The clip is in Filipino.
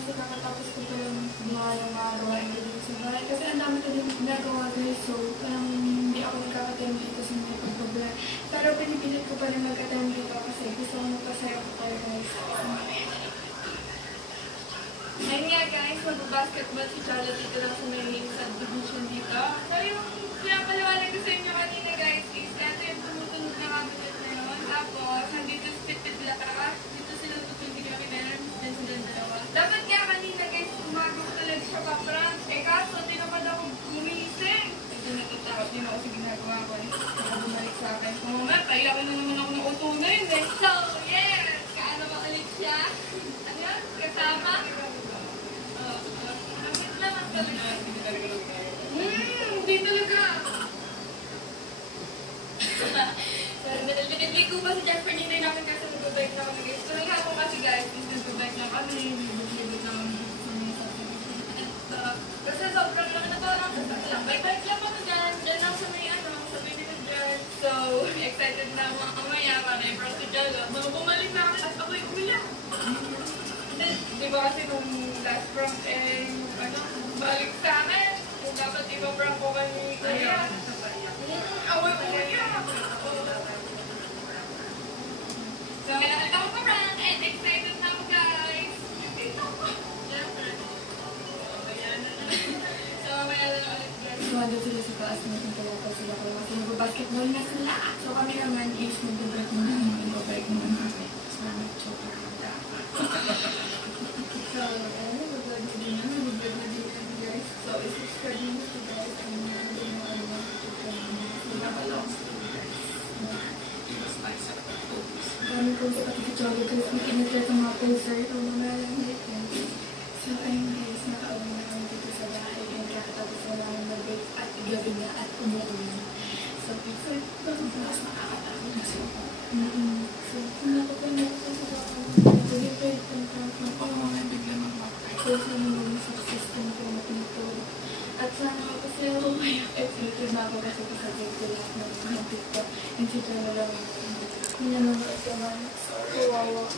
kasi kakatapos ko pa yung gumawa ng mga gawain ko dito sa bahay. Kasi ang dami ko din ginagawa guys, so parang hindi ako nagkakatem dito sa mga pagbablog. Pero pinipilit ko pa rin magkatem dito kasi gusto ko magpasaya ko kayo guys. Ayun nga guys, mag-basketball si Charlotte dito lang sa may subdivision dito. So yung pinapaliwanag ko sa inyo kanina guys is ito yung tumutunog na cabinet na yun. Tapos, nandito si Titid Lakas. Dito sila tutugin kami meron. Then sila dalawa. Dapat kaya kanina guys, umaga ko talaga siya pa-prank. Eh kaso, tinamad ako gumising. Ito natatakot din ako sa ginagawa ko. Baka bumalik sa akin. Oo nga, kailangan na naman ako ng uto ngayon eh. So, yes! Kaano ba ulit siya? Ano yun? Kasama? Nakit naman talaga. Hindi talaga. Naligo ba si Jasper nila namin kasi nag-bike na kami guys. So, naghapon kasi guys, nag-bike na kami. Libot-libot na kami kasi sobrang lang na parang bike-bike lang kami dyan. Dyan lang sa may sa Pilipinas dyan. So, excited na ako mamaya para i-prank ko dyan. Bumalik na kami at ako'y umiyak. Then, di ba kasi nung last prank balik sa akin. Kung dapat iba-prank ko kami kaya. Ako'y umiyak. So, ako pa prank and excited na ako guys. So, mamaya na ulit guys. Sumado sila sa class natin talaga sila kasi nag-basketball na sila. So, kami naman is nag-break muna. Nag-break muna. Salamat. So, nag-vlog din na. Nag-vlog na din kami guys. So, i-subscribe nyo si guys. Ano na din mo ano. Kami po sa kapitid-jogo guys. Makinitry ang mga poster. O mga lang guys. So, ayun guys. Nakauwi na kami dito sa bahay. And kakatapos na namin mag-break at gabi na at umuulan. So, ito ang mas makakatapos na siya. So, kung nakukunin ko sa pwede mga bigla mag-makakay. So, sana mga success ko na pinatulog. At sana kasi ako kayo. Excited na ako kasi kasabay ko lahat ng mga TikTok. And si Channel lang. Hindi naman ako naman. So, kawawa.